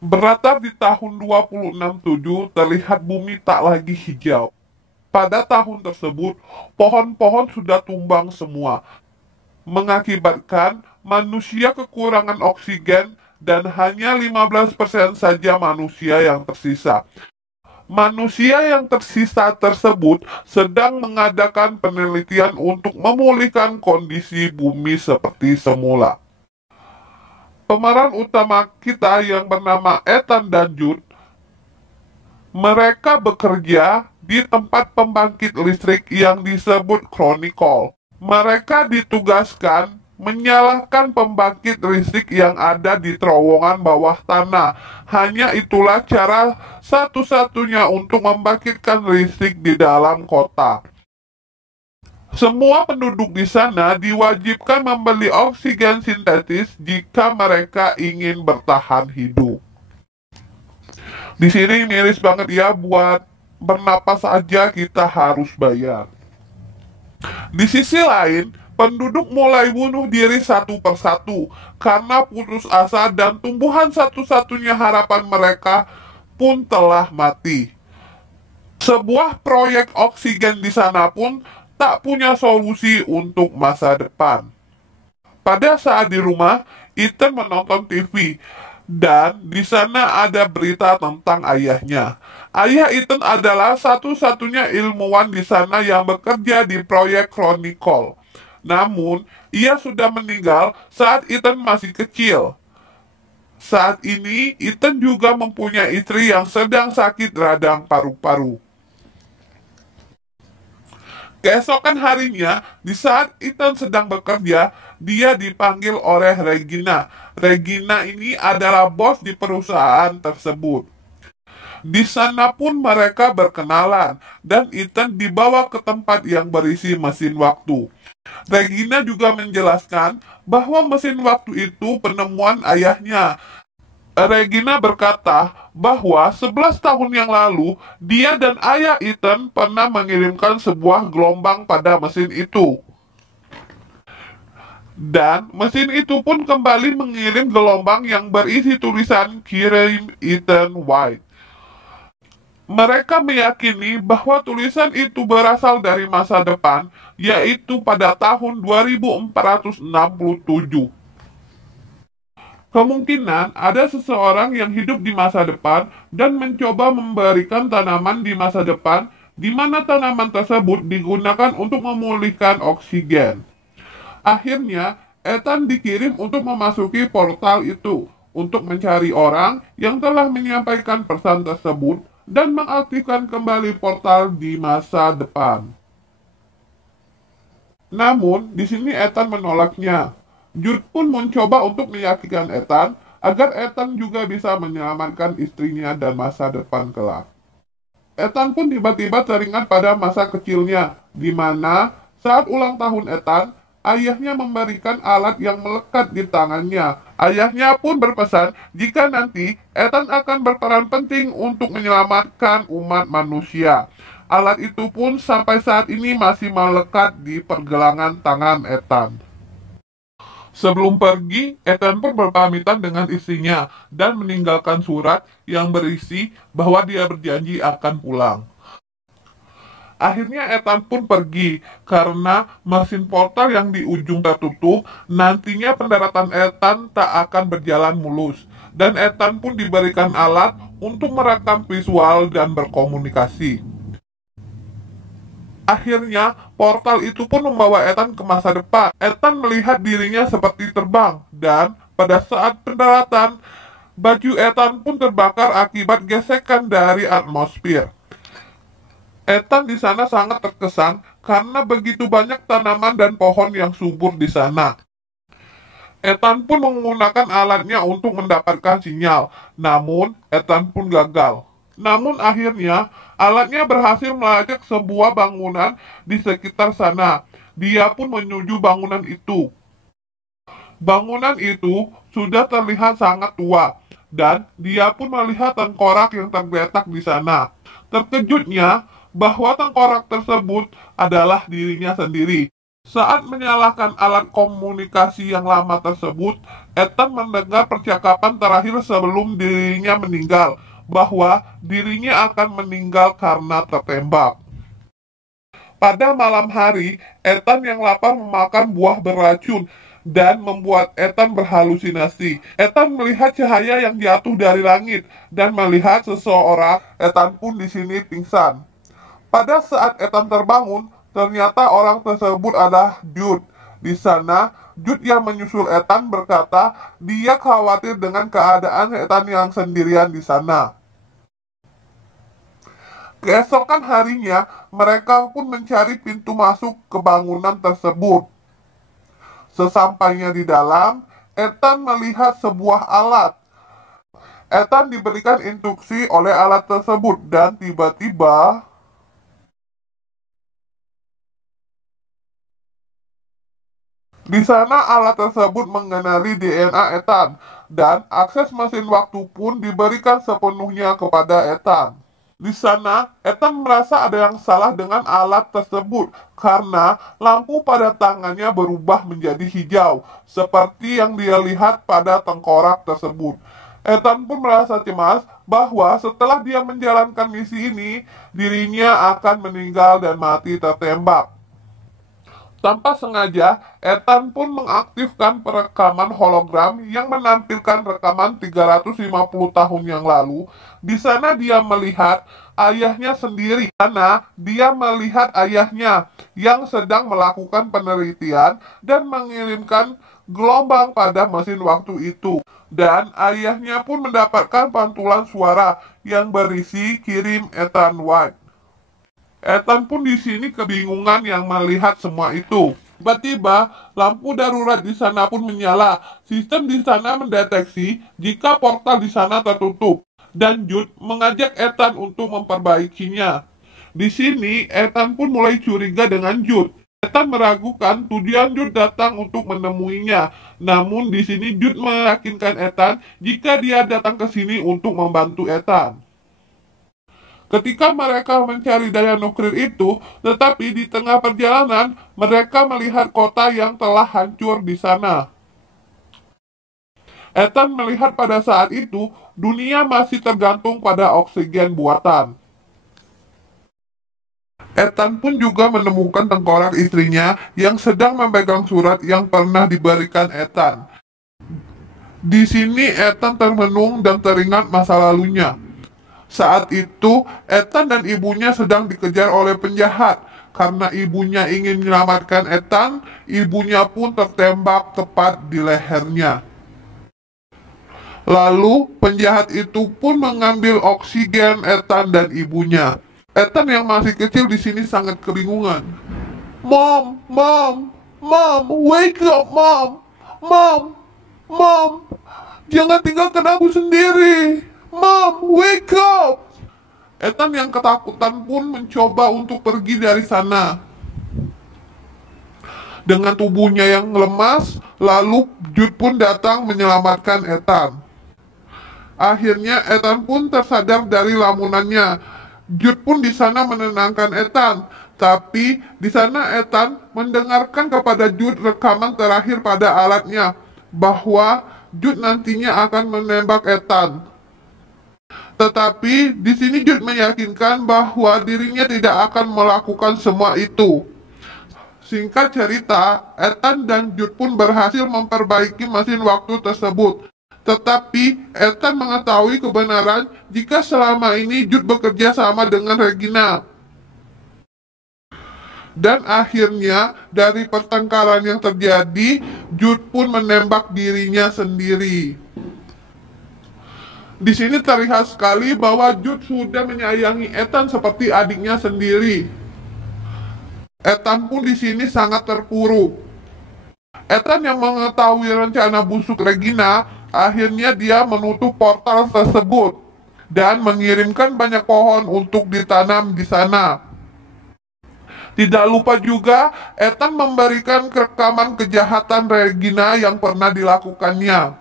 Beratap di tahun 2067 terlihat bumi tak lagi hijau. Pada tahun tersebut, pohon-pohon sudah tumbang semua, mengakibatkan manusia kekurangan oksigen dan hanya 15% saja manusia yang tersisa. Manusia yang tersisa tersebut sedang mengadakan penelitian untuk memulihkan kondisi bumi seperti semula. Pemeran utama kita yang bernama Ethan dan Jude, mereka bekerja di tempat pembangkit listrik yang disebut Chronicle. Mereka ditugaskan menyalakan pembangkit listrik yang ada di terowongan bawah tanah. Hanya itulah cara satu-satunya untuk membangkitkan listrik di dalam kota. Semua penduduk di sana diwajibkan membeli oksigen sintetis jika mereka ingin bertahan hidup. Di sini miris banget ya, buat bernapas aja kita harus bayar. Di sisi lain, penduduk mulai bunuh diri satu persatu karena putus asa dan tumbuhan satu-satunya harapan mereka pun telah mati. Sebuah proyek oksigen di sana pun tak punya solusi untuk masa depan. Pada saat di rumah, Ethan menonton TV dan di sana ada berita tentang ayahnya. Ayah Ethan adalah satu-satunya ilmuwan di sana yang bekerja di proyek Chronicle. Namun, ia sudah meninggal saat Ethan masih kecil. Saat ini, Ethan juga mempunyai istri yang sedang sakit radang paru-paru. Keesokan harinya, di saat Ethan sedang bekerja, dia dipanggil oleh Regina. Regina ini adalah bos di perusahaan tersebut. Di sana pun mereka berkenalan, dan Ethan dibawa ke tempat yang berisi mesin waktu. Regina juga menjelaskan bahwa mesin waktu itu penemuan ayahnya. Regina berkata bahwa 11 tahun yang lalu, dia dan ayah Ethan pernah mengirimkan sebuah gelombang pada mesin itu. Dan mesin itu pun kembali mengirim gelombang yang berisi tulisan "Kirim Ethan White". Mereka meyakini bahwa tulisan itu berasal dari masa depan, yaitu pada tahun 2467. Kemungkinan ada seseorang yang hidup di masa depan dan mencoba memberikan tanaman di masa depan, di mana tanaman tersebut digunakan untuk memulihkan oksigen. Akhirnya, Ethan dikirim untuk memasuki portal itu, untuk mencari orang yang telah menyampaikan pesan tersebut dan mengaktifkan kembali portal di masa depan. Namun, di sini Ethan menolaknya. Jude pun mencoba untuk meyakinkan Ethan agar Ethan juga bisa menyelamatkan istrinya dan masa depan kelak. Ethan pun tiba-tiba teringat pada masa kecilnya, di mana saat ulang tahun Ethan, ayahnya memberikan alat yang melekat di tangannya. Ayahnya pun berpesan jika nanti Ethan akan berperan penting untuk menyelamatkan umat manusia. Alat itu pun sampai saat ini masih melekat di pergelangan tangan Ethan. Sebelum pergi, Ethan pun berpamitan dengan istrinya dan meninggalkan surat yang berisi bahwa dia berjanji akan pulang. Akhirnya Ethan pun pergi karena mesin portal yang di ujung tertutup, nantinya pendaratan Ethan tak akan berjalan mulus. Dan Ethan pun diberikan alat untuk merekam visual dan berkomunikasi. Akhirnya, portal itu pun membawa Ethan ke masa depan. Ethan melihat dirinya seperti terbang, dan pada saat pendaratan, baju Ethan pun terbakar akibat gesekan dari atmosfer. Ethan di sana sangat terkesan karena begitu banyak tanaman dan pohon yang subur di sana. Ethan pun menggunakan alatnya untuk mendapatkan sinyal, namun Ethan pun gagal. Namun akhirnya, alatnya berhasil melacak sebuah bangunan di sekitar sana. Dia pun menuju bangunan itu. Bangunan itu sudah terlihat sangat tua, dan dia pun melihat tengkorak yang tergeletak di sana. Terkejutnya bahwa tengkorak tersebut adalah dirinya sendiri. Saat menyalakan alat komunikasi yang lama tersebut, Ethan mendengar percakapan terakhir sebelum dirinya meninggal, bahwa dirinya akan meninggal karena tertembak. Pada malam hari, Ethan yang lapar memakan buah beracun dan membuat Ethan berhalusinasi. Ethan melihat cahaya yang jatuh dari langit dan melihat seseorang. Ethan pun di sini pingsan. Pada saat Ethan terbangun, ternyata orang tersebut adalah Jude. Di sana, Jude yang menyusul Ethan berkata, dia khawatir dengan keadaan Ethan yang sendirian di sana. Keesokan harinya, mereka pun mencari pintu masuk ke bangunan tersebut. Sesampainya di dalam, Ethan melihat sebuah alat. Ethan diberikan instruksi oleh alat tersebut dan tiba-tiba di sana alat tersebut mengenali DNA Ethan dan akses mesin waktu pun diberikan sepenuhnya kepada Ethan. Di sana, Ethan merasa ada yang salah dengan alat tersebut karena lampu pada tangannya berubah menjadi hijau, seperti yang dia lihat pada tengkorak tersebut. Ethan pun merasa cemas bahwa setelah dia menjalankan misi ini, dirinya akan meninggal dan mati tertembak. Tanpa sengaja, Ethan pun mengaktifkan perekaman hologram yang menampilkan rekaman 350 tahun yang lalu. Di sana dia melihat ayahnya sendiri, karena dia melihat ayahnya yang sedang melakukan penelitian dan mengirimkan gelombang pada mesin waktu itu. Dan ayahnya pun mendapatkan pantulan suara yang berisi kirim Ethan White. Ethan pun di sini kebingungan yang melihat semua itu. Tiba-tiba, lampu darurat di sana pun menyala. Sistem di sana mendeteksi jika portal di sana tertutup. Dan Jude mengajak Ethan untuk memperbaikinya. Di sini, Ethan pun mulai curiga dengan Jude. Ethan meragukan tujuan Jude datang untuk menemuinya. Namun di sini Jude meyakinkan Ethan jika dia datang ke sini untuk membantu Ethan. Ketika mereka mencari daya nuklir itu, tetapi di tengah perjalanan, mereka melihat kota yang telah hancur di sana. Ethan melihat pada saat itu, dunia masih tergantung pada oksigen buatan. Ethan pun juga menemukan tengkorak istrinya yang sedang memegang surat yang pernah diberikan Ethan. Di sini Ethan termenung dan teringat masa lalunya. Saat itu, Ethan dan ibunya sedang dikejar oleh penjahat. Karena ibunya ingin menyelamatkan Ethan, ibunya pun tertembak tepat di lehernya. Lalu, penjahat itu pun mengambil oksigen Ethan dan ibunya. Ethan yang masih kecil di sini sangat kebingungan. Mom, wake up, Mom, jangan tinggalkan aku sendiri. Mom, wake up! Ethan yang ketakutan pun mencoba untuk pergi dari sana. Dengan tubuhnya yang lemas, lalu Jude pun datang menyelamatkan Ethan. Akhirnya Ethan pun tersadar dari lamunannya. Jude pun di sana menenangkan Ethan. Tapi di sana Ethan mendengarkan kepada Jude rekaman terakhir pada alatnya bahwa Jude nantinya akan menembak Ethan. Tetapi di sini Jude meyakinkan bahwa dirinya tidak akan melakukan semua itu. Singkat cerita, Ethan dan Jude pun berhasil memperbaiki mesin waktu tersebut. Tetapi Ethan mengetahui kebenaran jika selama ini Jude bekerja sama dengan Regina. Dan akhirnya dari pertengkaran yang terjadi, Jude pun menembak dirinya sendiri. Di sini terlihat sekali bahwa Jude sudah menyayangi Ethan seperti adiknya sendiri. Ethan pun di sini sangat terpuruk. Ethan yang mengetahui rencana busuk Regina, akhirnya dia menutup portal tersebut dan mengirimkan banyak pohon untuk ditanam di sana. Tidak lupa juga, Ethan memberikan rekaman kejahatan Regina yang pernah dilakukannya.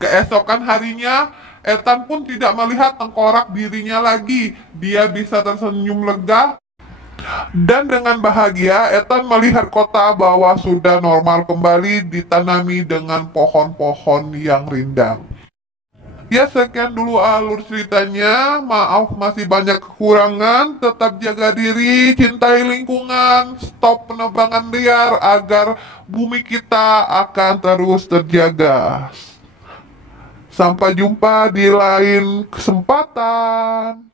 Keesokan harinya, Ethan pun tidak melihat tengkorak dirinya lagi. Dia bisa tersenyum lega Dan dengan bahagia, Ethan melihat kota bahwa sudah normal kembali ditanami dengan pohon-pohon yang rindang. Ya, sekian dulu alur ceritanya. Maaf masih banyak kekurangan. Tetap jaga diri, cintai lingkungan, stop penebangan liar agar bumi kita akan terus terjaga. Sampai jumpa di lain kesempatan.